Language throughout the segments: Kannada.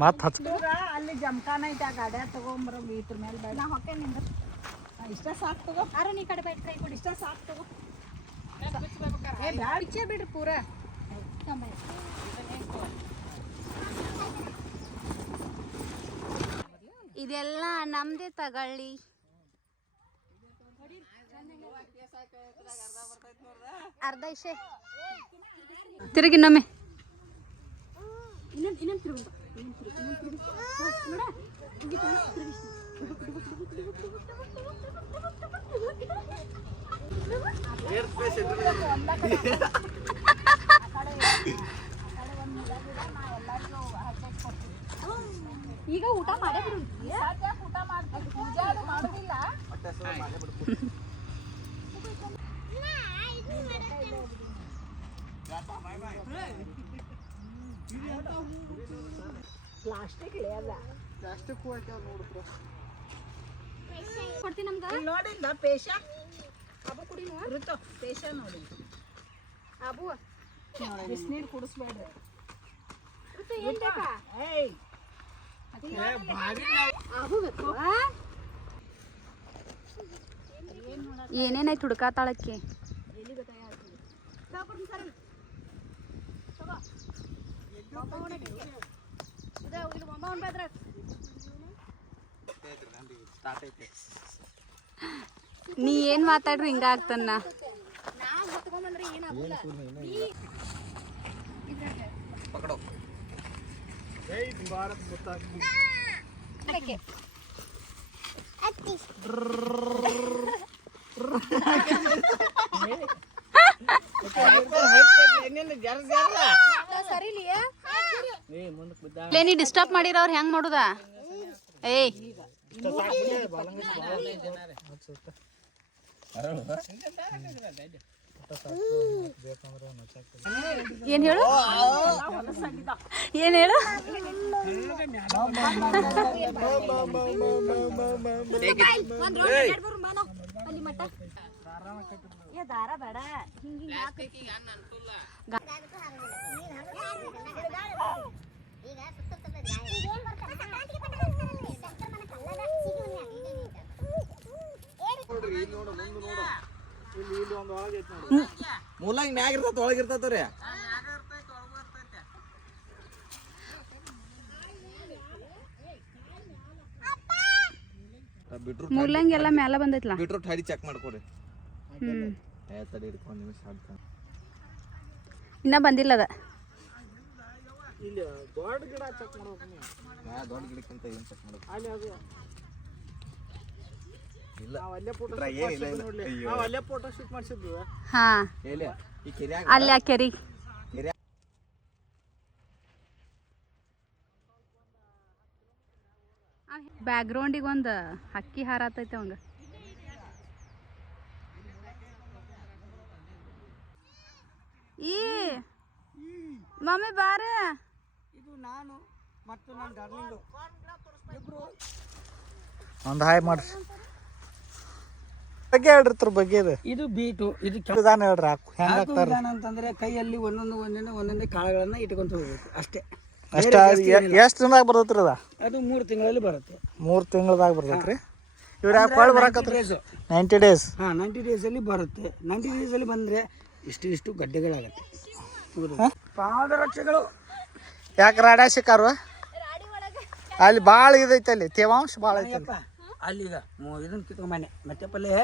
ಮತ್ತೆ ಹಚ್ಚ ಅಲ್ಲಿ ಜಮಖಾನ ಐತೆ ಆ ಗಾಡ್ಯಾಗ ತಗೊಂಬರ ಇದ್ರ ಮೇಲೆ ಬೇಡ. ನಾ ಹೊಕ್ಕೆ ನಿಂದ ಇಷ್ಟ ಸಾಕು ತಗೋ. ಆರು ನೀ ಕಡೆ ಬೈಟ್ ಕೈ ಕೊಡಿ. ಇಷ್ಟ ಸಾಕು ತಗೋ. ಏ ಬ್ಯಾಡ ಪಿಚ್ಚರ್ ಬಿಡ್ರಿ ಪೂರ. ಇದೆಲ್ಲ ನಮ್ದೇ ತಗೊಳ್ಳಿ. ಅರ್ಧ ಇಶೆ ತಿರುಗಿ ಇನ್ನೊಮ್ಮೆ. ಈಗ ಊಟ ಮಾಡೇ ಬಿಡು. ಊಟ ಮಾಡ್ತೀವಿ, ಪೂಜೆ ಮಾಡೋದಿಲ್ಲ. ಪ್ಲಾಸ್ಟಿಕ್ ಕೊಡ್ತೀನಿ ನಮ್ಗೆ. ನೋಡಿಲ್ಲ ಪೇಶ ಅಬು ಕುಡಿ ಋತು ಪೇಶ ನೋಡಿ. ಅಬು ಬಿಸಿನೀರು ಕುಡಿಸ್ಬೇಡ್ರಿ. ಏನ್ ಬೇಕಾ? ಏಯ್ ಏನೇನಾಯ್ತು ಹುಡ್ಕಾತಾಳಕ್ಕೆ. ನೀ ಏನ್ ಮಾತಾಡ್ರಿ ಹಿಂಗ ಆಗ್ತನ್ನ. ನೀ ಡಿಸ್ಟರ್ಬ್ ಮಾಡಿರ ಅವ್ರ ಹೆಂಗ್ ಮಾಡುದ? ಏಯ್ ಏನ್ ಹೇಳು ಏನ್ ಹೇಳು? ದಾರ ಬೇಡ ಮೂಲಾಗ ಮ್ಯಾಗ ಇರ್ತೈತೆ ಒಳಗಿರ್ತೈತ್ರಿ. ಮುಲ್ಲಂಗಿ ಎಲ್ಲ ಮ್ಯಾಲ ಬಂದೈತ್ಲ. ಬೀಟ್ರೂಟ್ ಹಡಿ ಚೆಕ್ ಮಾಡ್ಕೊರಿ. ತಡಿ ಹಿಡ್ಕೊಂಡು ನಿಮಿಷ ಇನ್ನ ಬಂದಿಲ್ಲ ಅದ. ಇಲ್ಲಿ ದೊಡ್ಡ ಗಿಡ ಚೆಕ್ ಮಾಡ್ಬೇಕು ನೀವು. ದೊಡ್ಡ ಗಿಡಕ್ಕಿಂತ ಏನು ಚೆಕ್ ಮಾಡ್ಬೇಕು? ಅಲ್ಲಿ ಅದು ಇಲ್ಲ ನಾವು ಅಲ್ಲೇ ಫೋಟೋ ನಾವು ಅಲ್ಲೇ ಫೋಟೋ ಶೂಟ್ ಮಾಡಿಸಿದ್ವಿ. ಹಾ ಈ ಕೆರೆ ಅಲ್ಲಿ ಆ ಕೆರಿ ಬ್ಯಾಕ್ ಗ್ರೌಂಡಿಗೆ ಒಂದು ಹಕ್ಕಿ ಹಾರಾತೈತೆ ಅವಂಗ. ಈ ಮಮ್ಮಿ ಬಾರ. ಇದು ನಾನು ಮತ್ತು ನನ್ನ ಡಾರ್ಲಿಂಗ್ ಇಬ್ರು. ಒಂದು ಹಾಯ್ ಮಾಡ್ರಿ. ಬಗ್ಗೆ ಹೇಳ್ರಿ ಬಗ್ಗೆ ಇದು ಬೀಟು. ಇದು ವಿಧಾನ ಹೇಳ್ರಿ. ಹೆಂಗ ಅಂತಂದ್ರೆ ಕೈಯಲ್ಲಿ ಒಂದೊಂದೇ ಕಾಳುಗಳನ್ನ ಇಟ್ಕೊಂತ ಹೋಗ್ಬೇಕು ಅಷ್ಟೇ. ಅಷ್ಟ ಎಷ್ಟು ದಿನದಾಗ ಬರ್ತೈತ್ರಿ ಅದ? ಅದು 3 ತಿಂಗಳಲ್ಲಿ ಬರುತ್ತೆ. 3 ತಿಂಗಳದಾಗ ಬರ್ತೈತ್ರಿ. ಇವ್ರ ಯಾಕೆ ಬರಾಕತ್ರಿ? 90 ಡೇಸ್. 90 ಡೇಸ್ ಅಲ್ಲಿ ಬರುತ್ತೆ. 90 ಡೇಸ್ ಅಲ್ಲಿ ಬಂದ್ರೆ ಇಷ್ಟು ಗಡ್ಡೆಗಳಾಗತ್ತೆ. ಪಾದರಕ್ಷೆಗಳು ಯಾಕೆ ರಾಡ ಸಿಕ್ಕಾರು? ಅಲ್ಲಿ ಭಾಳ ಇದೈತೆ, ಅಲ್ಲಿ ತೇವಾಂಶ ಭಾಳ ಐತೆ ಅಲ್ಲಿ. ಈಗ ಇದನ್ನ ಕಿತ್ಕೊಂಬನೆ ಮತ್ತೆ ಪಲ್ಯ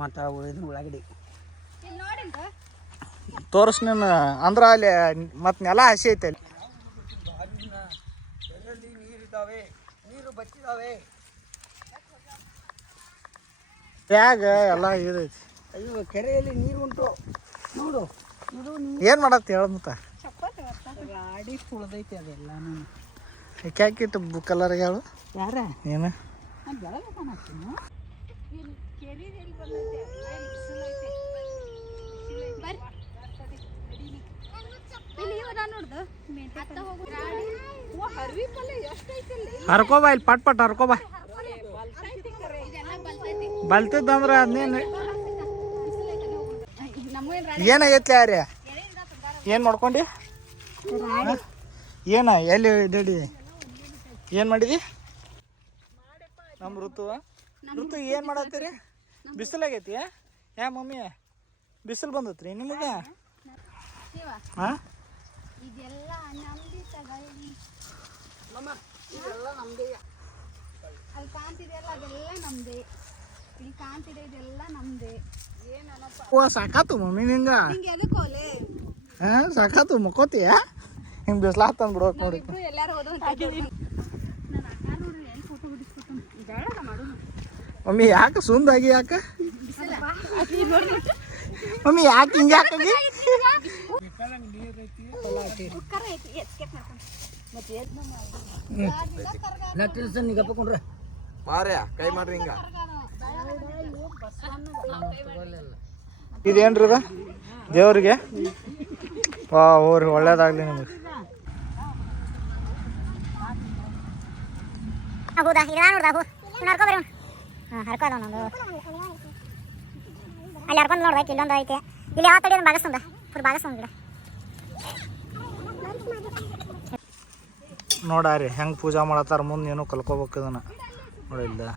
ಮತ್ತು ಇದನ್ನ ಉಳ್ಳಾಗಡ್ಡಿ ತೋರಿಸ್ ನೀನು ಅಂದ್ರೆ ಅಲ್ಲಿ ಮತ್ತು ನೆಲ ಹಸಿ ಐತೆ. ಅಲ್ಲಿ ನೀರಿದ್ದಾವೆ, ನೀರು ಬಚ್ಚಿದಾವೆ. ಬ್ಯಾಗ ಎಲ್ಲ ಇದೈತಿ. ಅಯ್ಯೋ ಕೆರೆಯಲ್ಲಿ ನೀರು ಉಂಟು ನೋಡು. ಇದು ಏನು ಮಾಡತ್ತೆ ಹೇಳ ಮತ್ತ? ಗಾಡಿ ತುಳ್ದೈತಿ ಅದೆಲ್ಲ. ಯಾಕಿಟ್ಟು ಕಲರ್ ಹೇಳು. ಯಾರ ಏನು ಹರ್ಕೋಬಾ, ಇಲ್ಲಿ ಪಟ್ ಪಟ್ ಹರ್ಕೋಬಾ. ಬಲ್ತಿದ್ದಂದ್ರೆ ಅದನ್ನೇನು ಏನಾಗೈತಿ ಯಾರ? ಏನು ಮಾಡ್ಕೊಂಡು? ಏನ ಎಲ್ಲಿ ದಡಿ ಏನು ಮಾಡಿದಿ ನಮ್ಮ ಋತು ಋತು ಏನು ಮಾಡತ್ತೀರಿ ಬಿಸಿಲಾಗೈತಿ ಯಾ ಮಮ್ಮಿ ಬಿಸಿಲು ಬಂದತ್ರಿ ನಿಮಗೆ ಹಾಂ ಇದೆಲ್ಲ ನಮ್ದಿ ತಗೊಳ್ಳಿ ಅಲ್ಲಿ ಕಾಣ್ತಿದೆಯಲ್ಲ ಅದೆಲ್ಲ ನಮ್ದೇ ಇಲ್ಲಿ ಕಾಣ್ತಿದೆ ಇದೆಲ್ಲ ನಮ್ದೇ ಓ ಸಾಕಾತು ಮಮ್ಮಿ ನಿಂಗೆ ಹಿಂಗೆ ಎದಕ್ಕೋಲೆ ಹಾಂ ಸಾಕಾತು ಮಕ್ಕೋತೀಯ ಹಿಂಗೆ ಬಿಸ್ಲಾತಂದು ಬಿಡೋಕೆ ನೋಡಿ ಎಲ್ಲಾರು ಹೋದ ನನ್ನ ಅಕ್ಕ ನೋಡ್ರಿ ಎಲ್ಲಿ ಫೋಟೋ ಬಿಡಿಸ್ಕೊತಾನ ಬೇಡ ಮಾಡೋದು ಮಮ್ಮಿ ಯಾಕೆ ಸುಂದಾಗಿ ಯಾಕೆ ಮಮ್ಮಿ ಯಾಕೆ ಹಿಂಗೆ ಯಾಕಾಗಿ ಮಾರ್ಯ ಕೈ ಮಾಡ್ರಿ ಹಿಂಗ ಇದೇನ್ರಿ ಇದು ದೇವ್ರಿಗೆ ವಾ ಹೋರಿ ಒಳ್ಳೇದಾಗ್ಲಿ ನಿಮಗೆ ಹೌದಾ ಈಗ ನಾನು ನೋಡ್ದ ಹರ್ಕೊ ಬರೋಣ ಹಾಂ ಹರ್ಕೋದ ಒಂದೊಂದು ಅಲ್ಲಿ ಹರ್ಕೊಂಡು ನೋಡ್ಬೇಕು ಇಲ್ಲೊಂದು ಐತೆ ಇಲ್ಲಿ ಯಾವ ತಡಿ ಒಂದು ಬಾಗಸಂದ ಫುಲ್ ಬಾಗಸಂದ ಗಿಡ ನೋಡಾರಿ ಹೆಂಗೆ ಪೂಜಾ ಮಾಡತ್ತಾರ ಮುಂದೆ ಏನೋ ಕಲ್ಕೋಬೇಕು ಇದನ್ನ ನೋಡಿಲ್ಲ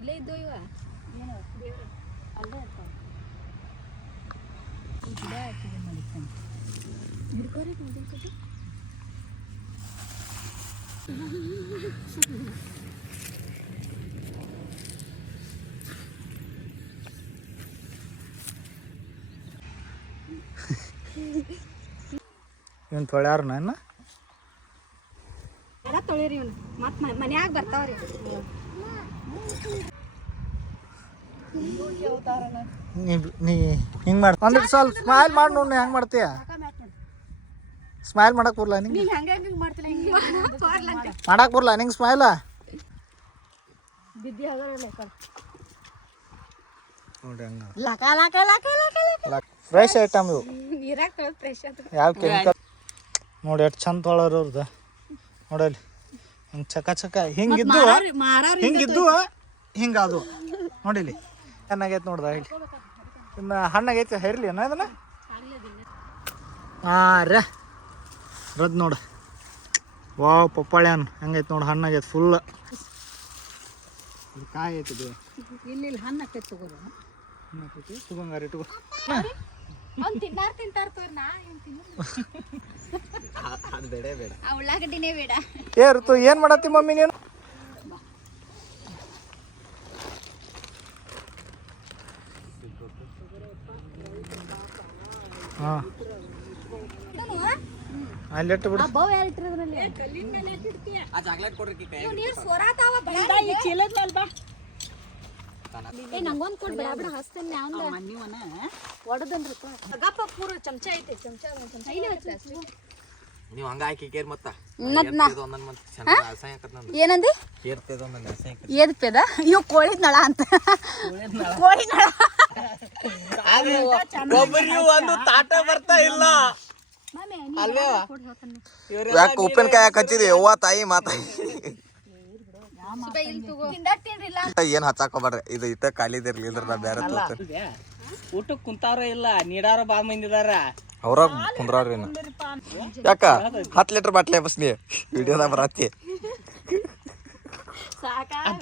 ಇಲ್ಲೇ ಇದ್ದು ಇವ ಅಲ್ಲೇ ಇರ್ತಾವ ಗಿಡ ಹಾಕಿದೆ ಮಾಡಿರ್ತಾನೆ ಹಿಡ್ಕೋರಿ ಇವನ್ ತೊಳ್ಯಾರ ನಾನು ತೊಳಿರಿ ಇವನು ಮತ್ತೆ ಮನ್ಯಾಗ ಬರ್ತಾವ್ರಿ ನೀ ಹಿಂಗೆ ಮಾಡಿ ಅಂದ್ರೆ ಸ್ವಲ್ಪ ಸ್ಮೈಲ್ ಮಾಡಿ ನೋಡಿ ಹೆಂಗೆ ಮಾಡ್ತೀಯ ಸ್ಮೈಲ್ ಮಾಡಕ್ ಬರಲ್ಲ ನಿಂಗೆ ಮಾಡಕ್ ಬರಲ್ಲ ನಿಂಗೆ ಸ್ಮೈಲ ನೋಡಿ ಹಂಗ ಫ್ರೆಶ್ ಐಟಮ್ ಇವು ಯಾವ ಕೆಮಿಕಲ್ ನೋಡಿ ಎಷ್ಟು ಚಂದ ತೊಳೋರು ಅವ್ರದ್ದು ನೋಡಲ್ಲಿ ಹಿಂಗೆ ಚಕ ಚಕ ಹಿಂಗಿದ್ದು ಹಿಂಗಿದ್ದು ಹಿಂಗಾದು ನೋಡಿಲಿ ಚೆನ್ನಾಗೈತೆ ನೋಡ್ದ ಇಲ್ಲಿ ಇನ್ನು ಹಣ್ಣಾಗೈತೆ ಹೇರ್ಲಿ ಏನೋ ಇದನ್ನ ಹಾಂ ರೇ ರದ್ ನೋಡು ವಾವ್ ಪಪ್ಪಾಳೆ ಹಣ್ಣು ಹೆಂಗೈತೆ ನೋಡಿ ಹಣ್ಣಾಗೈತೆ ಫುಲ್ ಕಾಯಿ ಐತಿ ಇಲ್ಲಿ ಹಣ್ಣು ಹಾಕೈತೆ ತಗೋರು ತಗೊಂಗಾರಿ ಇಟ್ಕೋ ಅವ್ನು ತಿಂತಾರ ತೋರ್ ನಾ ಅದು ಬೇಡ ಬೇಡ ಆ ಉಳ್ಳಾಗಡ್ಡಿನೇ ಬೇಡ ಏ ಋತು ಏನು ಮಾಡತ್ತಿ ಮಮ್ಮಿ ನೀನು ಹಾಂ ಅಲ್ಲಿ ಇಟ್ಟು ಬಿಡು ಬಹು ಯಾರು ಇಟ್ಟಿರೋದ್ರಲ್ಲಿ ಆ ಚಾಕ್ಲೇಟ್ ಕೊಡ್ರಿ ಕೈ ನೀರು ಸೋರಾತಾವ ಏ ನಂಗೊಂದು ಕೊಡ್ ಬೇಡ ಬಿಡ ಹಸ್ತೇನೆ ಅವ್ನ ಒಡದನ್ರಿ ಗಪ್ಪ ಪೂರ ಚಮಚ ಐತೆ ಚಮಚ ನೀವು ಹಂಗ ಹಾಕಿ ಕೇರ್ ಮತ್ತ ಏನಂದಿ ಕೇರ್ತೇದ ಒಂದೊಂದು ಅಸಹ್ಯ ಏದ್ ಪೆದ ಇವ್ ಕೋಳಿದ್ ನಳ ಅಂತ ಕೋಳಿ ನಳ ಒಬ್ಬರಿಗೆ ಒಂದು ತಾಟ ಬರ್ತಾ ಇಲ್ಲ ಯಾಕೆ ಉಪ್ಪಿನಕಾಯಿ ಯಾಕೆ ಹಚ್ಚಿದಿ ಅವ್ವ ತಾಯಿ ಮಾತಾಯಿ ಏನ್ ಹಚ್ಚಾಕೋಬೇಡ್ರಿ ಇದು ಇಟ್ಟ ಖಾಲಿದಿರ್ಲಿ ಇದ್ರ ನಾ ಬೇರೆ ಊಟಕ್ಕೆ ಕುಂತಾರ ಇಲ್ಲ ನೀಡಾರ ಬಾ ಮಂದಿದಾರ ಅವ್ರ ಕುಂದ್ರಾವ್ರಿ ಯಾಕ 10 ಲೀಟರ್ ಬಾಟ್ಲಿ ಬಸ್ನಿ ವಿಡಿಯೋದಾಗ ಬರತ್ತಿ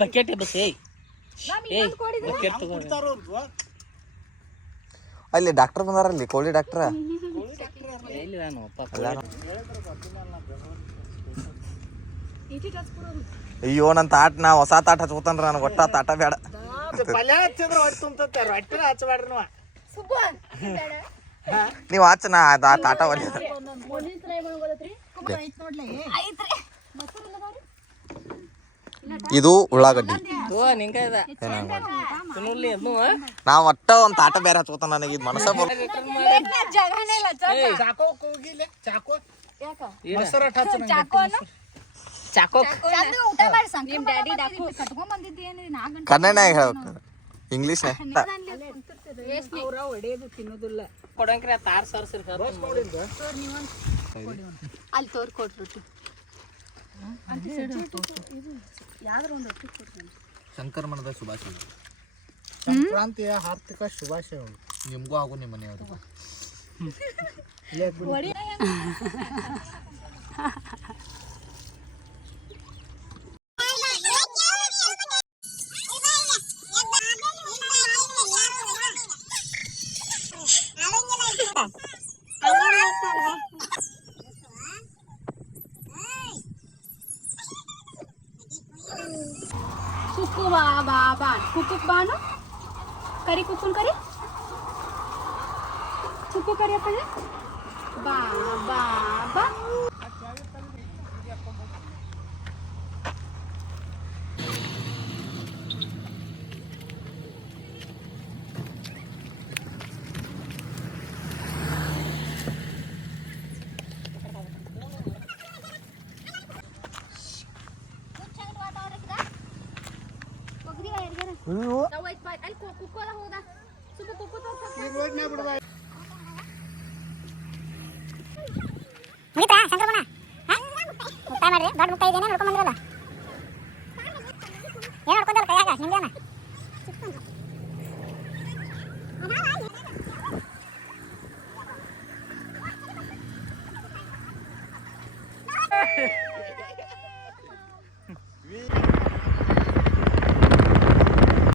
ಬಕೆಟ್ ಬಸ್ ಬಕೆಟ್ ಅಲ್ಲಿ ಡಾಕ್ಟರ್ ಬಂದಾರಲ್ಲಿ ಕೋಳಿ ಡಾಕ್ಟರ್ ಅಯ್ಯೋ ನನ್ನ ತಾಟ್ ನಾ ಹೊಸ ತಾಟ್ ಹಚ್ಕೋತಾನ್ರಿ ನನಗೆ ಒಟ್ಟ ತಾಟ ಬೇಡ ನೀವು ಹಚ್ಚ ನಾ ತಾಟ ಒಳ್ಳೆ ಇದು ಉಳ್ಳಾಗಡ್ಡಿ ನಾವ್ ಒಟ್ಟ ಒಂದ್ ತಾಟ ಬೇರೆ ಹಚ್ಕೋತಾನ ನನಗೆ ಇದು ಮನಸ್ಸ ಕನ್ನಡನಾಗ ಹೇಳ್ಬೇಕು ಇಂಗ್ಲೀಷ್ ತಿನ್ನೋದಿಲ್ಲ ಕೊಡಂಕ್ರಿ ತಾರ್ ಸರ್ಸಿರ್ತಾರ ಅಲ್ಲಿ ತೋರ್ ಕೊಟ್ರು ಯಾವ್ದಾರ ಒಂದು ರೊಟ್ಟಿ ಕೊಡ್ರಿ ಶಂಕರಮಣದ ಶುಭಾಶಯ. ಸಂಕ್ರಾಂತಿಯ ಆರ್ಥಿಕ ಶುಭಾಶಯಗಳು ನಿಮಗೂ ಹಾಗೂ ನಿಮ್ಮ ಮನೆಯವರಿಗೂ. ಕುಕ್ಕು ಬಾ ಬಾ ಬಾ ಕುಕ್ಕುಕ್ ಬಾನು ಕರಿ ಕುಕ್ಕುನ್ ಕರಿ ಕುಕ್ಕು ಕರಿಯಪ್ಪ ಬಾ ಬಾ ಬಾ ಅಲ್ಲಿ ಕುಕ್ಕೋದ ಹೋದ ಸ್ವಲ್ಪ ಕುಕ್ಕು ಮುಗಿತಾ ಸಂಕ್ರಮಣ ಮುಕ್ತಾಯ ಮಾಡ್ರಿ. ದೊಡ್ಡ ಮುಕ್ತಾಯ ಇದೇನೆ ನೋಡ್ಕೊಂಡ್ ಬಂದ್ರಲ್ಲ. ಏನು ನೋಡ್ಕೊಂಡಲ್ಲ ಕೈಯಾಗ ನಿಮ್ದೇನ